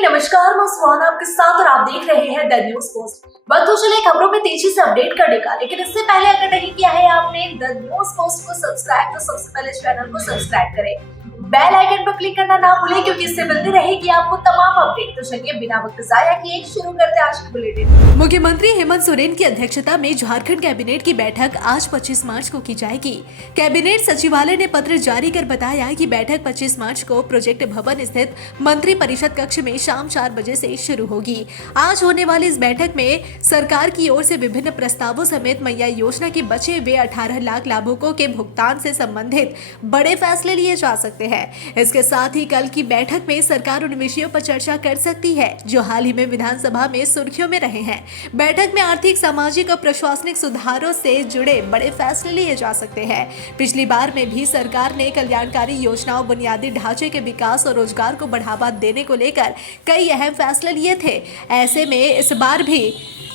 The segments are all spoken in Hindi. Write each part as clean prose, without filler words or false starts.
नमस्कार, मैं सुहाना आपके साथ और आप देख रहे हैं द न्यूज पोस्ट। वक्त तो चले खबरों में तेजी से अपडेट करने का, लेकिन इससे पहले अगर नहीं किया है आपने द न्यूज पोस्ट को सब्सक्राइब तो सबसे पहले चैनल को सब्सक्राइब करें, बेल आइकन पर क्लिक करना ना भूलें क्योंकि इससे मिलती रहेगी आपको तमाम अपडेट। तो चलिए बिना वक्त जाया किए शुरू करते हैं आज की बुलेटिन। मुख्यमंत्री हेमंत सोरेन की अध्यक्षता में झारखंड कैबिनेट की बैठक आज 25 मार्च को की जाएगी। कैबिनेट सचिवालय ने पत्र जारी कर बताया कि बैठक 25 मार्च को प्रोजेक्ट भवन स्थित मंत्री परिषद कक्ष में शाम 4 बजे से शुरू होगी। आज होने वाली इस बैठक में सरकार की ओर से विभिन्न प्रस्तावों समेत मैया योजना के बचे हुए 18 लाख लाभुकों के भुगतान से संबंधित बड़े फैसले लिए जा सकते हैं। इसके साथ ही कल की बैठक में सरकार उन विषयों पर चर्चा कर सकती है जो हाल ही में विधानसभा में सुर्खियों में रहे हैं। बैठक में आर्थिक, सामाजिक और प्रशासनिक सुधारों से जुड़े बड़े फैसले लिए जा सकते हैं। पिछली बार में भी सरकार ने कल्याणकारी योजनाओं, बुनियादी ढांचे के विकास और रोजगार को बढ़ावा देने को लेकर कई अहम फैसले लिए थे। ऐसे में इस बार भी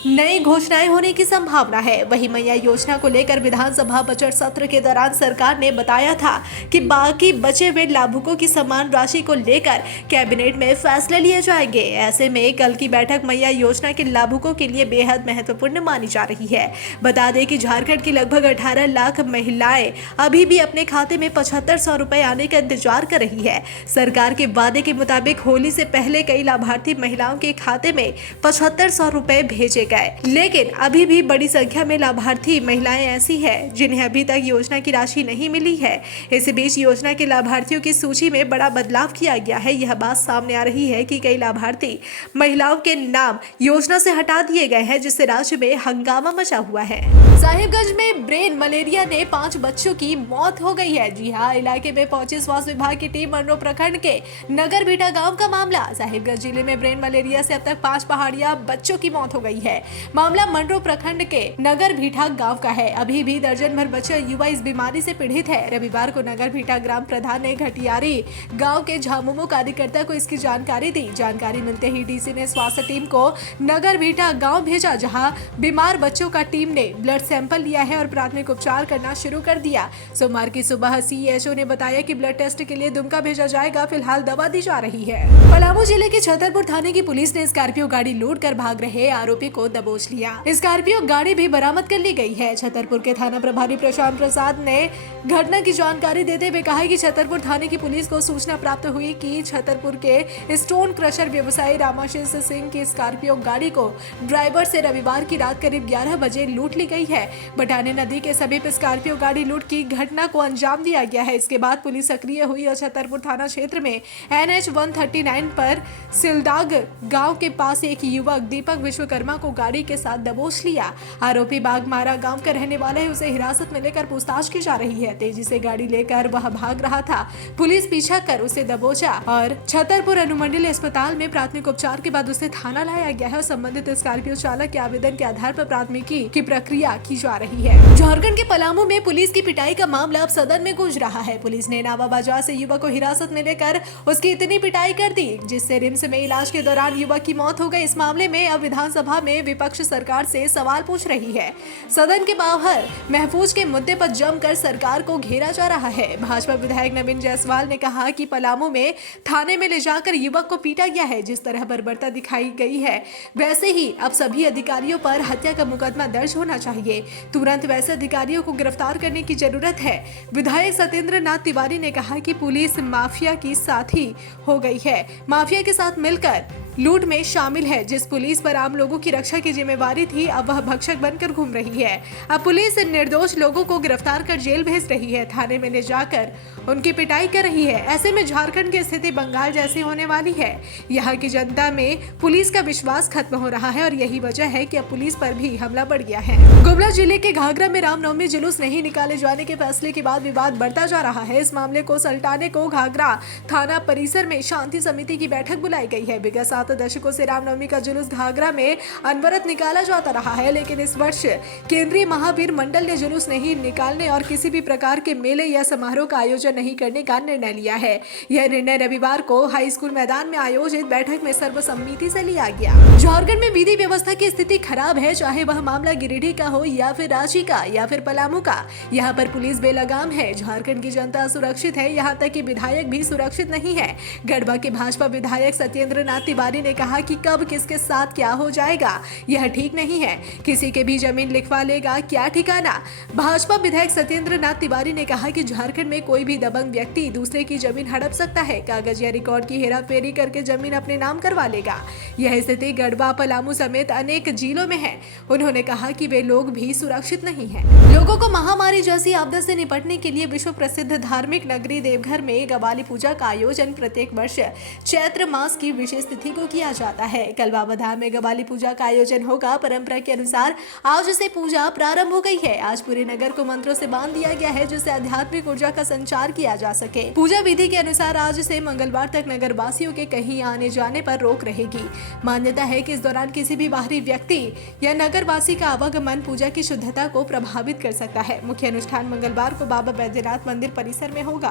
नई घोषणाएं होने की संभावना है। वहीं मैया योजना को लेकर विधानसभा बजट सत्र के दौरान सरकार ने बताया था कि बाकी बचे हुए लाभुकों की समान राशि को लेकर कैबिनेट में फैसले लिए जाएंगे। ऐसे में कल की बैठक मैया योजना के लाभुकों के लिए बेहद महत्वपूर्ण मानी जा रही है। बता दें कि झारखंड की लगभग 18 लाख महिलाएं अभी भी अपने खाते में 7500 रुपए आने का इंतजार कर रही है। सरकार के वादे के मुताबिक होली से पहले कई लाभार्थी महिलाओं के खाते में 7500 रुपए भेजे गए, लेकिन अभी भी बड़ी संख्या में लाभार्थी महिलाएं ऐसी हैं जिन्हें अभी तक योजना की राशि नहीं मिली है। इस बीच योजना के लाभार्थियों की सूची में बड़ा बदलाव किया गया है। यह बात सामने आ रही है कि कई लाभार्थी महिलाओं के नाम योजना से हटा दिए गए हैं, जिससे राज्य में हंगामा मचा हुआ है। साहिबगंज में ब्रेन मलेरिया ने 5 बच्चों की मौत हो गई है। जी हाँ, इलाके में पहुंची स्वास्थ्य विभाग की टीम। मंडो प्रखंड के नगर भीटा गाँव का मामला। साहिबगंज जिले में ब्रेन मलेरिया से अब तक 5 पहाड़िया बच्चों की मौत हो गई है। मामला मंडो प्रखंड के नगर भीटा गांव का है। अभी भी दर्जन भर बच्चे युवा इस बीमारी से पीड़ित है। रविवार को नगर भीटा ग्राम प्रधान ने घटियारी गांव के झामुमो कार्यकर्ता को इसकी जानकारी दी। जानकारी मिलते ही डीसी ने स्वास्थ्य टीम को नगर भीटा गांव भेजा, जहां बीमार बच्चों का टीम ने ब्लड सैंपल लिया है और प्राथमिक उपचार करना शुरू कर दिया। सोमवार की सुबह सीएचओ ने बताया कि ब्लड टेस्ट के लिए दुमका भेजा जाएगा। फिलहाल दवा दी जा रही है। पलामू जिले के छतरपुर थाने की पुलिस ने स्कॉर्पियो गाड़ी लूट कर भाग रहे आरोपी को दबोच लिया। स्कॉर्पियो गाड़ी भी बरामद कर ली गई है। छतरपुर के थाना प्रभारी प्रशांत प्रसाद ने घटना की जानकारी देते हुए कहा कि छतरपुर थाने की पुलिस को सूचना प्राप्त हुई कि छतरपुर के स्टोन क्रशर व्यवसायी रामाशीष सिंह की स्कॉर्पियो गाड़ी को ड्राइवर से रविवार की रात करीब 11 बजे लूट ली गई है। बटाने नदी के समीप स्कॉर्पियो गाड़ी लूट की घटना को अंजाम दिया गया है। इसके बाद पुलिस सक्रिय हुई और छतरपुर थाना क्षेत्र में NH 139 पर सिलदाग गाँव के पास एक युवक दीपक विश्वकर्मा को गाड़ी के साथ दबोच लिया। आरोपी बागमारा गांव का रहने वाला है। उसे हिरासत में लेकर पूछताछ की जा रही है। तेजी से गाड़ी लेकर वह भाग रहा था। पुलिस पीछा कर उसे दबोचा और छतरपुर अनुमंडलीय अस्पताल में प्राथमिक उपचार के बाद उसे थाना लाया गया है और संबंधित स्कॉर्पियो चालक के आवेदन के आधार पर प्राथमिकी की प्रक्रिया की जा रही है। झारखंड के पलामू में पुलिस की पिटाई का मामला अब सदन में गूंज रहा है। पुलिस ने नावा बाजार से युवक को हिरासत में लेकर उसकी इतनी पिटाई कर दी जिससे रिम्स में इलाज के दौरान युवक की मौत हो गई। इस मामले में अब विधानसभा में विपक्ष सरकार से सवाल पूछ रही है। सदन के बाहर महफूज के मुद्दे पर जमकर सरकार को घेरा जा रहा है। भाजपा विधायक नवीन जायसवाल ने कहा कि पलामू में थाने में ले जाकर युवक को पीटा गया है। जिस तरह बर्बरता दिखाई गई है वैसे ही अब सभी अधिकारियों पर हत्या का मुकदमा दर्ज होना चाहिए। तुरंत वैसे अधिकारियों को गिरफ्तार करने की जरूरत है। विधायक सत्येंद्र नाथ तिवारी ने कहा कि पुलिस माफिया की साथी हो गई है। माफिया के साथ मिलकर लूट में शामिल है। जिस पुलिस पर आम लोगों की रक्षा की जिम्मेवारी थी, अब वह भक्षक बनकर घूम रही है। अब पुलिस निर्दोष लोगों को गिरफ्तार कर जेल भेज रही है, थाने में ले जाकर उनकी पिटाई कर रही है। ऐसे में झारखंड की स्थिति बंगाल जैसी होने वाली है। यहाँ की जनता में पुलिस का विश्वास खत्म हो रहा है और यही वजह है कि अब पुलिस पर भी हमला बढ़ गया है। गुमला जिले के घाघरा में रामनवमी जुलूस नहीं निकाले जाने के फैसले के बाद विवाद बढ़ता जा रहा है। इस मामले को सलटाने को घाघरा थाना परिसर में शांति समिति की बैठक बुलाई गई है। विगत 7 दशकों से रामनवमी का जुलूस घाघरा में अनवरत निकाला जाता रहा है, लेकिन इस वर्ष केंद्रीय महावीर मंडल ने जुलूस नहीं निकालने और किसी भी प्रकार के मेले या समारोह का आयोजन नहीं करने का निर्णय लिया है। यह निर्णय रविवार को हाई स्कूल मैदान में आयोजित बैठक में सर्वसम्मति से लिया गया। झारखंड में विधि व्यवस्था की स्थिति खराब है, चाहे वह मामला गिरिडीह का हो या फिर रांची का या फिर पलामू का। यहाँ पर पुलिस बेलगाम है। झारखंड की जनता सुरक्षित है, यहाँ तक कि विधायक भी सुरक्षित नहीं है। गढ़वा के भाजपा विधायक सत्येंद्र नाथ तिवारी तिवारी ने कहा कि कब किसके साथ क्या हो जाएगा यह ठीक नहीं है, किसी के भी जमीन लिखवा लेगा क्या ठिकाना। भाजपा विधायक सत्येंद्र नाथ तिवारी ने कहा कि झारखंड में कोई भी दबंग व्यक्ति दूसरे की जमीन हड़प सकता है, कागज या रिकॉर्ड की हेराफेरी करके जमीन अपने नाम करवा लेगा। यह स्थिति गढ़वा, पलामू समेत अनेक जिलों में है। उन्होंने कहा कि वे लोग भी सुरक्षित नहीं हैं। लोगों को महामारी जैसी आपदा से निपटने के लिए विश्व प्रसिद्ध धार्मिक नगरी देवघर में गवाली पूजा का आयोजन प्रत्येक वर्ष चैत्र मास की विशेष तिथि को किया जाता है। कल बाबाधाम में गवाली पूजा का आयोजन होगा। परंपरा के अनुसार आज से पूजा प्रारंभ हो गई है। आज पूरे नगर को मंत्रों से बांध दिया गया है जिससे आध्यात्मिक ऊर्जा का संचार किया जा सके। पूजा विधि के अनुसार आज से मंगलवार तक नगर वासियों के कहीं आने जाने पर रोक रहेगी। मान्यता है कि इस दौरान किसी भी बाहरी व्यक्ति या नगर वासी का आवागमन पूजा की शुद्धता को प्रभावित कर सकता है। मुख्य अनुष्ठान मंगलवार को बाबा बैद्यनाथ मंदिर परिसर में होगा।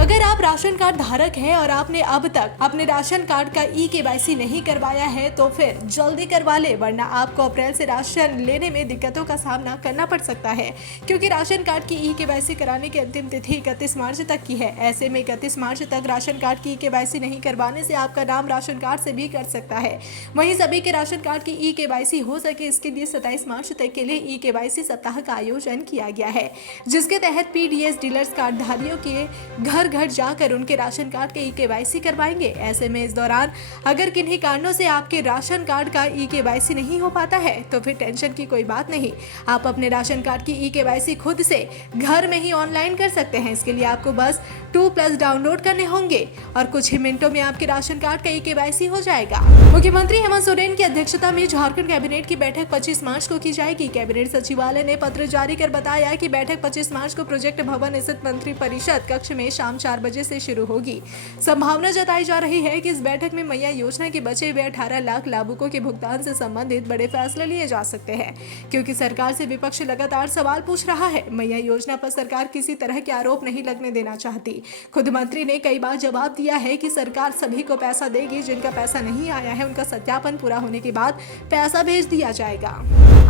अगर आप राशन कार्ड धारक हैं और आपने अब तक अपने राशन कार्ड का ई-केवाईसी नहीं करवाया है तो फिर जल्दी करवा ले, वरना आपको अप्रैल से राशन लेने में दिक्कतों का सामना करना पड़ सकता है, क्योंकि राशन कार्ड की ई-केवाईसी कराने की अंतिम तिथि 31 मार्च तक की है। ऐसे में 31 मार्च तक राशन कार्ड की ई-केवाईसी नहीं करवाने से आपका नाम राशन कार्ड से भी कट सकता है। वहीं सभी के राशन कार्ड की ई-केवाईसी हो सके इसके लिए 27 मार्च तक के लिए ई-केवाईसी सप्ताह का आयोजन किया गया है, जिसके तहत पीडीएस डीलर्स कार्डधारियों के घर घर जाकर उनके राशन कार्ड के ई-केवाईसी करवाएंगे। ऐसे में इस दौरान अगर किन्हीं कारणों से आपके राशन कार्ड का ई-केवाईसी नहीं हो पाता है तो फिर टेंशन की कोई बात नहीं। आप अपने राशन कार्ड की ई-केवाईसी खुद से घर में ही ऑनलाइन कर सकते हैं। इसके लिए आपको बस 2+ डाउनलोड करने होंगे और कुछ ही मिनटों में आपके राशन कार्ड का ई-केवाईसी हो जाएगा। मुख्यमंत्री हेमंत सोरेन की अध्यक्षता में झारखंड कैबिनेट की बैठक 25 मार्च को की जाएगी। कैबिनेट सचिवालय ने पत्र जारी कर बताया कि बैठक 25 मार्च को प्रोजेक्ट भवन स्थित मंत्री परिषद कक्ष में शाम 4 बजे से शुरू होगी। संभावना जताई जा रही है कि इस बैठक में मैया योजना के बचे हुए 18 लाख लाभुकों के भुगतान से संबंधित बड़े फैसले लिए जा सकते हैं, क्योंकि सरकार से विपक्ष लगातार सवाल पूछ रहा है। मैया योजना पर सरकार किसी तरह के आरोप नहीं लगने देना चाहती। खुद मंत्री ने कई बार जवाब दिया है कि सरकार सभी को पैसा देगी, जिनका पैसा नहीं आया है उनका सत्यापन पूरा होने के बाद पैसा भेज दिया जाएगा।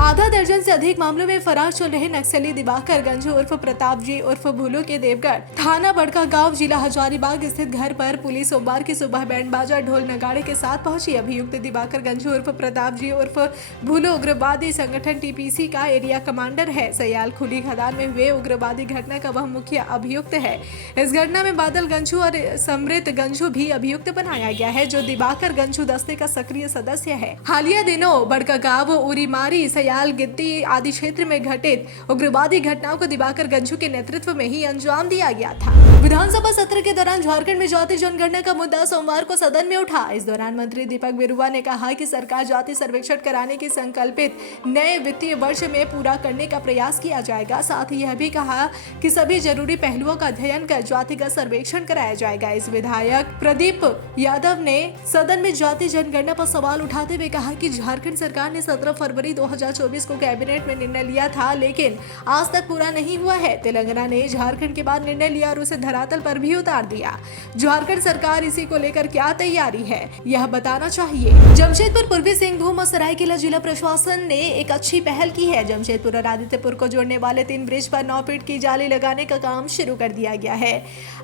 आधा दर्जन से अधिक मामलों में फरार चल रहे नक्सली दिवाकर गंजू उर्फ प्रताप जी उर्फ भूलो के देवगढ़ थाना बड़का गांव जिला हजारीबाग स्थित घर पर पुलिस सोमवार की सुबह बैंड बाजा ढोल नगाड़े के साथ पहुंची। अभियुक्त दिवाकर गंजू उर्फ प्रताप जी उर्फ भूलो उग्रवादी संगठन टीपीसी का एरिया कमांडर है। सयाल खुली खदान में हुए उग्रवादी घटना का वह मुख्य अभियुक्त है। इस घटना में बादल गंजू और समृत गंजू भी अभियुक्त बनाया गया है, जो दिवाकर गंजू दस्ते का सक्रिय सदस्य है। हालिया दिनों बड़का गांव, उरीमारी, सयाल, गिद्दी आदि क्षेत्र में घटित उग्रवादी घटनाओं को दिवाकर गंजू के नेतृत्व में ही अंजाम दिया गया था। विधानसभा सत्र के दौरान झारखंड में जाति जनगणना का मुद्दा सोमवार को सदन में उठा। इस दौरान मंत्री दीपक बिरुवा ने कहा कि सरकार जाति सर्वेक्षण कराने की संकल्पित नए वित्तीय वर्ष में पूरा करने का प्रयास किया जाएगा। साथ ही यह भी कहा कि सभी जरूरी पहलुओं का अध्ययन कर जातिगत सर्वेक्षण कराया जाएगा। इस विधायक प्रदीप यादव ने सदन में जाति जनगणना पर सवाल उठाते हुए कहा कि झारखंड सरकार ने 17 फरवरी 2024 को कैबिनेट में निर्णय लिया था, लेकिन आज तक पूरा नहीं हुआ है। तेलंगाना ने झारखंड के बाद निर्णय लिया और उसे धरातल पर भी उतार दिया। झारखंड सरकार इसी को लेकर क्या तैयारी है यह बताना चाहिए। जमशेदपुर, पूर्वी सिंहभूम और सरायकेला जिला प्रशासन ने एक अच्छी पहल की है। जमशेदपुर और आदित्यपुर को जोड़ने वाले 3 ब्रिज पर 9 फीट की जाली लगाने का काम शुरू कर दिया गया है।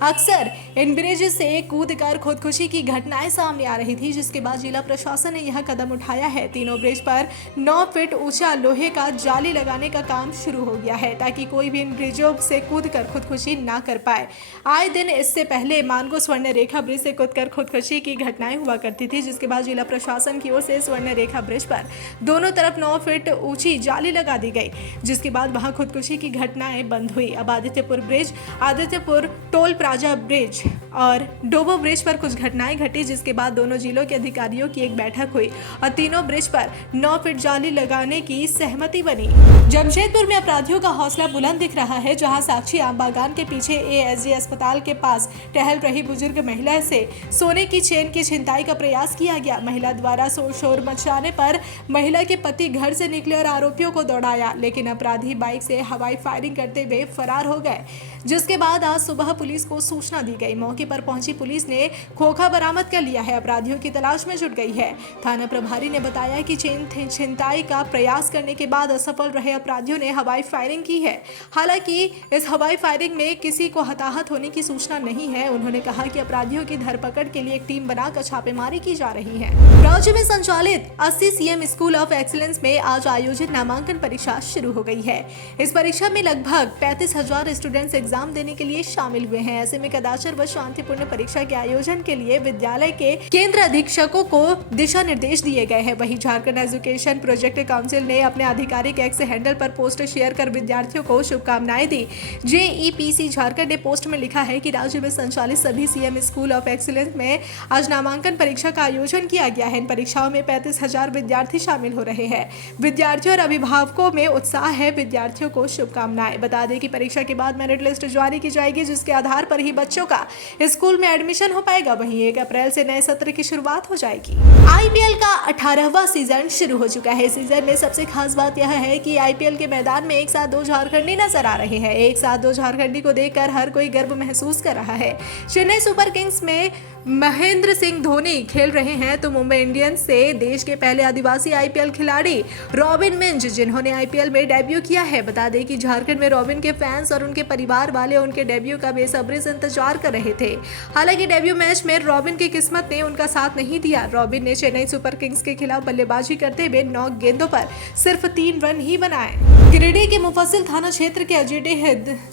अक्सर इन ब्रिज से कूदकर खुदकुशी की घटनाएं सामने आ रही थी, जिसके बाद जिला प्रशासन ने यह कदम उठाया है। तीनों ब्रिज पर 9 फीट ऊंचा लोहे का जाली लगाने का काम शुरू हो गया है, ताकि कोई भी इन ब्रिजों से कूदकर खुदकुशी ना कर पाए। आए दिन इससे पहले मानगो स्वर्ण रेखा ब्रिज से कूदकर खुदकुशी की घटनाएं हुआ करती थी, जिसके बाद जिला प्रशासन की ओर से स्वर्ण रेखा ब्रिज पर दोनों तरफ 9 फीट ऊंची जाली लगा दी गई, जिसके बाद वहां खुदकुशी की घटनाएं बंद हुई। अब Adityapur bridge, Adityapur toll plaza bridge और डोबो ब्रिज पर कुछ घटनाएं घटी, जिसके बाद दोनों जिलों के अधिकारियों की एक बैठक हुई और तीनों ब्रिज पर 9 फीट जाली लगाने की सहमति बनी। जमशेदपुर में अपराधियों का हौसला बुलंद दिख रहा है, जहां साक्षी आम बागान के पीछे एएसजी अस्पताल के पास टहल रही बुजुर्ग महिला से सोने की चेन की छिनताई का प्रयास किया गया। महिला द्वारा शोर मचाने पर महिला के पति घर से निकले और आरोपियों को दौड़ाया, लेकिन अपराधी बाइक से हवाई फायरिंग करते हुए फरार हो गए, जिसके बाद आज सुबह पुलिस को सूचना दी गई। मौके पर पहुंची पुलिस ने खोखा बरामद कर लिया है, अपराधियों की तलाश में जुट गई है। थाना प्रभारी ने बताया कि चेन छिनताई का प्रयास करने के बाद असफल रहे अपराधियों ने हवाई फायरिंग की है। हालांकि इस हवाई फायरिंग में किसी को हताहत होने की सूचना नहीं है। उन्होंने कहा कि अपराधियों की धरपकड़ के लिए एक टीम बनाकर छापेमारी की जा रही है। राज्य में संचालित 80 सीएम स्कूल ऑफ एक्सीलेंस में आज आयोजित नामांकन परीक्षा शुरू हो गई है। इस परीक्षा में लगभग 35,000 स्टूडेंट्स एग्जाम देने के लिए शामिल हुए हैं। ऐसे में कदाचार व शांतिपूर्ण परीक्षा के आयोजन के लिए विद्यालय के केंद्र अधीक्षकों को दिशा निर्देश दिए गए हैं। वहीं झारखंड एजुकेशन प्रोजेक्ट काउंसिल ने अपने आधिकारिक एक्स हैंडल पर पोस्ट शेयर कर विद्यार्थियों को शुभकामनाएं दी। जेईपीसी झारखंड ने पोस्ट में लिखा है कि राज्य में संचालित सभी सीएम स्कूल ऑफ एक्सीलेंस में आज नामांकन परीक्षा का आयोजन किया गया है। इन परीक्षाओं में 35,000 विद्यार्थी शामिल हो रहे हैं। विद्यार्थियों और अभिभावकों में उत्साह है। विद्यार्थियों को शुभकामनाएं। बता दें कि परीक्षा के बाद मेरिट लिस्ट जारी की जाएगी, जिसके आधार पर ही बच्चों का स्कूल में एडमिशन हो पाएगा। वहीं 1 अप्रैल से नए सत्र की शुरुआत हो जाएगी। आईपीएल का 18वां सीजन शुरू हो चुका है। सीजन में सबसे खास बात यह है कि आईपीएल के मैदान में एक साथ 2 झारखंडी नजर आ रहे हैं। एक साथ 2 झारखंडी को देखकर हर कोई गर्व महसूस कर रहा है। चेन्नई सुपर किंग्स में महेंद्र सिंह धोनी खेल रहे हैं, तो मुंबई इंडियंस से देश के पहले आदिवासी आईपीएल खिलाड़ी रॉबिन मिंज, जिन्होंने आईपीएल में डेब्यू किया है। बता दें कि झारखंड में रॉबिन के फैंस और उनके परिवार वाले उनके डेब्यू का बेसब्री से इंतजार कर रहे थे। हालांकि डेब्यू मैच में रॉबिन की किस्मत ने उनका साथ नहीं दिया। रॉबिन ने चेन्नई सुपर किंग्स के खिलाफ बल्लेबाजी करते हुए 9 गेंदों पर सिर्फ 3 रन ही बनाए। गिरिडीह के मुफस्सिल थाना क्षेत्र के अजीडीह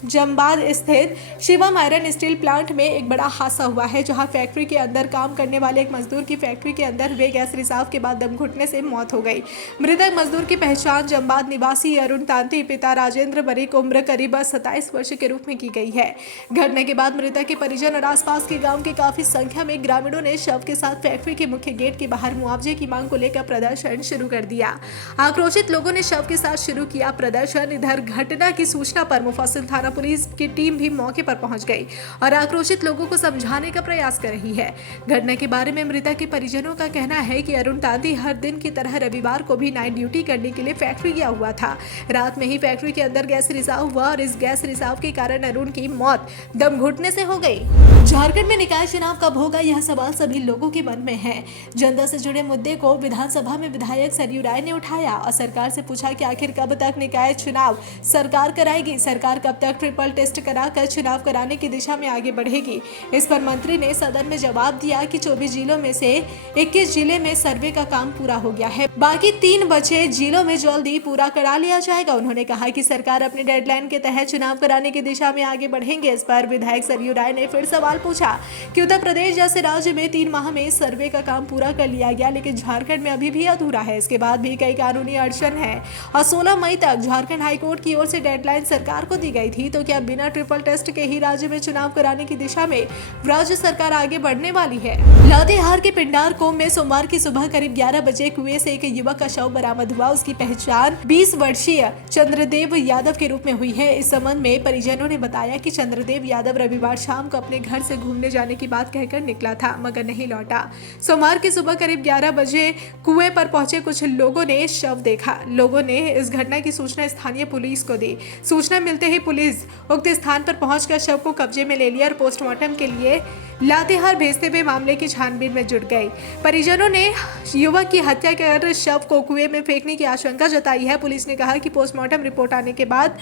जमबाद स्थित शिवम आयरन स्टील प्लांट में एक बड़ा हादसा हुआ है, जहां फैक्ट्री के अंदर काम करने वाले एक मजदूर की फैक्ट्री के अंदर हुए गैस रिसाव के बाद दम घुटने से मौत हो गई। मृतक मजदूर की पहचान जमबाद निवासी अरुण तांती, पिता राजेंद्र बरीक, उम्र करीब 27 वर्ष के रूप में की गई है। घटना के बाद मृतक के परिजन और आसपास के गांव के काफी संख्या में ग्रामीणों ने शव के साथ फैक्ट्री के मुख्य गेट के बाहर मुआवजे की मांग को लेकर प्रदर्शन शुरू कर दिया। आक्रोशित लोगों ने शव के साथ शुरू किया प्रदर्शन। इधर घटना की सूचना पर मुफस्सिल थाना पुलिस की टीम भी मौके पर पहुंच गई और आक्रोशित लोगों को समझाने का प्रयास कर रही है। घटना के बारे में मृतक के परिजनों का कहना है कि अरुण तांती हर दिन की तरह रविवार को भी नाइट ड्यूटी करने के लिए फैक्ट्री गया हुआ था। रात में ही फैक्ट्री के अंदर गैस रिसाव हुआ और इस गैस रिसाव के कारण अरुण की मौत दम घुटने से हो गई। झारखंड में निकाय चुनाव कब होगा, यह सवाल सभी लोगों के मन में है। जनता से जुड़े मुद्दे को विधानसभा में विधायक सरयू राय ने उठाया और सरकार से पूछा कि आखिर कब तक निकाय चुनाव सरकार कराएगी। सरकार कब तक ट्रिपल टेस्ट कराकर चुनाव कराने की दिशा में आगे बढ़ेगी। इस पर मंत्री ने सदन में जवाब दिया कि 24 जिलों में से 21 जिले में सर्वे का काम पूरा हो गया है, बाकी 3 बचे जिलों में जल्दी पूरा करा लिया जाएगा। उन्होंने कहा कि सरकार अपने डेडलाइन के तहत चुनाव कराने की दिशा में आगे बढ़ेंगे। इस पर विधायक सरयू राय ने फिर सवाल पूछा कि उत्तर प्रदेश जैसे राज्य में 3 माह में सर्वे का काम पूरा कर लिया गया, लेकिन झारखंड में अभी भी अधूरा है। इसके बाद भी कई कानूनी अड़चन है और 16 मई तक झारखंड हाईकोर्ट की ओर से डेडलाइन सरकार को दी गई थी। तो क्या बिना ट्रिपल टेस्ट के ही राज्य में चुनाव कराने की दिशा में राज्य सरकार आगे बढ़ने वाली है? लातेहार के पिंडारको में सोमवार की सुबह करीब 11 बजे कुएं से एक युवक का शव बरामद हुआ। उसकी पहचान 20 वर्षीय चंद्रदेव यादव के रूप में हुई है। इस संबंध में परिजनों ने बताया कि चंद्रदेव यादव रविवार शाम को अपने घर से घूमने जाने की बात कहकर निकला था, मगर नहीं लौटा। सोमवार की सुबह करीब 11 बजे कुएं पर पहुंचे कुछ लोगों ने शव देखा। लोगों ने इस घटना की सूचना स्थानीय पुलिस को दी। सूचना मिलते ही पुलिस उक्त स्थान पर पहुंचकर शव को कब्जे में ले लिया और पोस्टमार्टम के लिए लातेहार भेजते हुए मामले की छानबीन में जुट गए। परिजनों ने युवक की हत्या कर शव को कुएं में फेंकने की आशंका जताई है। पुलिस ने कहा कि पोस्टमार्टम रिपोर्ट आने के बाद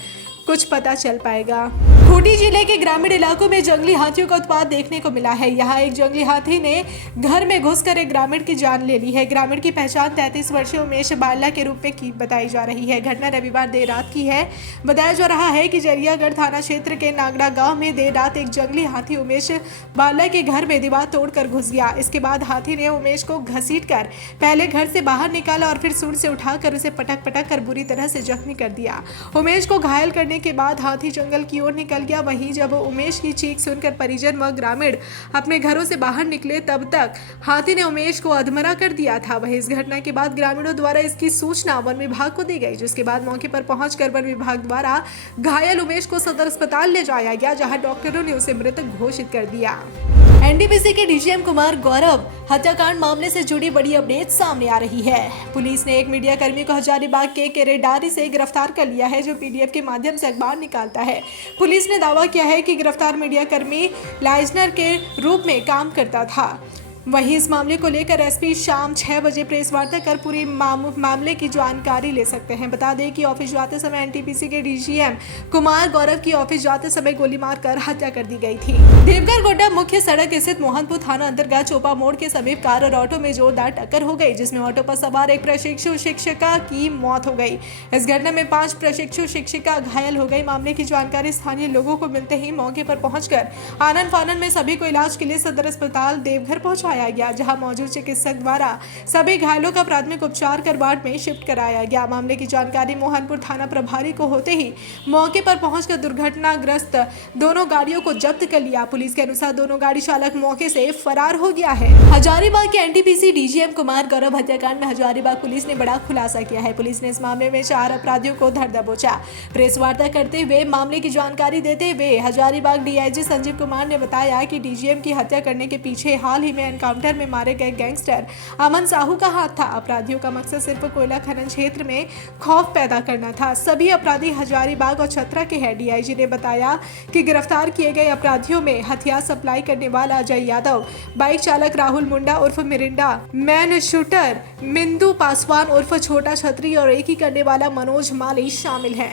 कुछ पता चल पाएगा। खूंटी जिले के ग्रामीण इलाकों में जंगली हाथियों का उत्पात देखने को मिला है। यहाँ एक जंगली हाथी ने घर में घुसकर एक ग्रामीण की जान ले ली है। ग्रामीण की पहचान 33 वर्षीय उमेश बाला के रूप में की बताई जा रही है। घटना रविवार देर रात की है। बताया जा रहा है कि जरियागढ़ थाना क्षेत्र के नागड़ा गांव में देर रात एक जंगली हाथी उमेश बाला के घर में दीवार तोड़कर घुस गया। इसके बाद हाथी ने उमेश को घसीटकर पहले घर से बाहर निकाला और फिर सूंड से उठाकर उसे पटक पटक कर बुरी तरह से जख्मी कर दिया। उमेश को घायल करने के बाद हाथी जंगल की ओर निकल गया। वहीं जब उमेश की चीख सुनकर परिजन व ग्रामीण अपने घरों से बाहर निकले, तब तक हाथी ने उमेश को अधमरा कर दिया था। वहीं इस घटना के बाद ग्रामीणों द्वारा इसकी सूचना वन विभाग को दी गई, जिसके बाद मौके पर पहुंचकर वन विभाग द्वारा घायल उमेश को सदर अस्पताल ले जाया गया, जहां डॉक्टरों ने उसे मृत घोषित कर दिया। एनटीपीसी के डीजीएम कुमार गौरव हत्याकांड मामले से जुड़ी बड़ी अपडेट सामने आ रही है। पुलिस ने एक मीडिया कर्मी को हजारीबाग के केरेडारी से गिरफ्तार कर लिया है, जो पीडीएफ के माध्यम से अखबार निकालता है। पुलिस ने दावा किया है कि गिरफ्तार मीडिया कर्मी लाइजनर के रूप में काम करता था। वहीं इस मामले को लेकर एसपी शाम 6 बजे प्रेस वार्ता कर पूरी मामले की जानकारी ले सकते हैं। बता दें कि ऑफिस जाते समय एनटीपीसी के डीजीएम कुमार गौरव की ऑफिस जाते समय गोली मारकर हत्या कर दी गई थी। देवघर गोड्डा मुख्य सड़क स्थित मोहनपुर थाना अंतर्गत चोपा मोड़ के समीप कार और ऑटो में जोरदार टक्कर हो गई, जिसमें ऑटो पर सवार एक प्रशिक्षु शिक्षिका की मौत हो गई। इस घटना में 5 प्रशिक्षु शिक्षिका घायल हो गई। मामले की जानकारी स्थानीय लोगों को मिलते ही मौके पर पहुंचकर आनन फानन में सभी को इलाज के लिए सदर अस्पताल देवघर पहुंचाया गया, जहां मौजूद चिकित्सक द्वारा सभी घायलों का प्राथमिक उपचार कर वार्ड में शिफ्ट कराया गया। मामले की जानकारी मोहनपुर थाना प्रभारी को होते ही मौके पर पहुंचकर दुर्घटनाग्रस्त दोनों गाड़ियों को जब्त कर लिया। पुलिस के अनुसार दोनों गाड़ी चालक मौके से फरार हो गया है। हजारीबाग के एनटीपीसी डीजीएम कुमार गौरव हत्याकांड में हजारीबाग पुलिस ने बड़ा खुलासा किया है। पुलिस ने इस मामले में 4 अपराधियों को धर दबोचा। प्रेस वार्ता करते हुए मामले की जानकारी देते हुए हजारीबाग डीआईजी संजीव कुमार ने बताया कि डीजीएम की हत्या करने के पीछे हाल ही में एनकाउंटर में मारे गए गैंगस्टर अमन साहू का हाथ था। अपराधियों का मकसद सिर्फ कोयला खनन क्षेत्र में खौफ पैदा करना था। सभी अपराधी हजारीबाग और छतरा के हैं। डीआईजी ने बताया कि गिरफ्तार किए गए अपराधियों में हथियार सप्लाई करने वाला अजय यादव, बाइक चालक राहुल मुंडा उर्फ मिरिंडा, मैन शूटर मिंदू पासवान उर्फ छोटा छतरी और रेकी करने वाला मनोज माली शामिल है।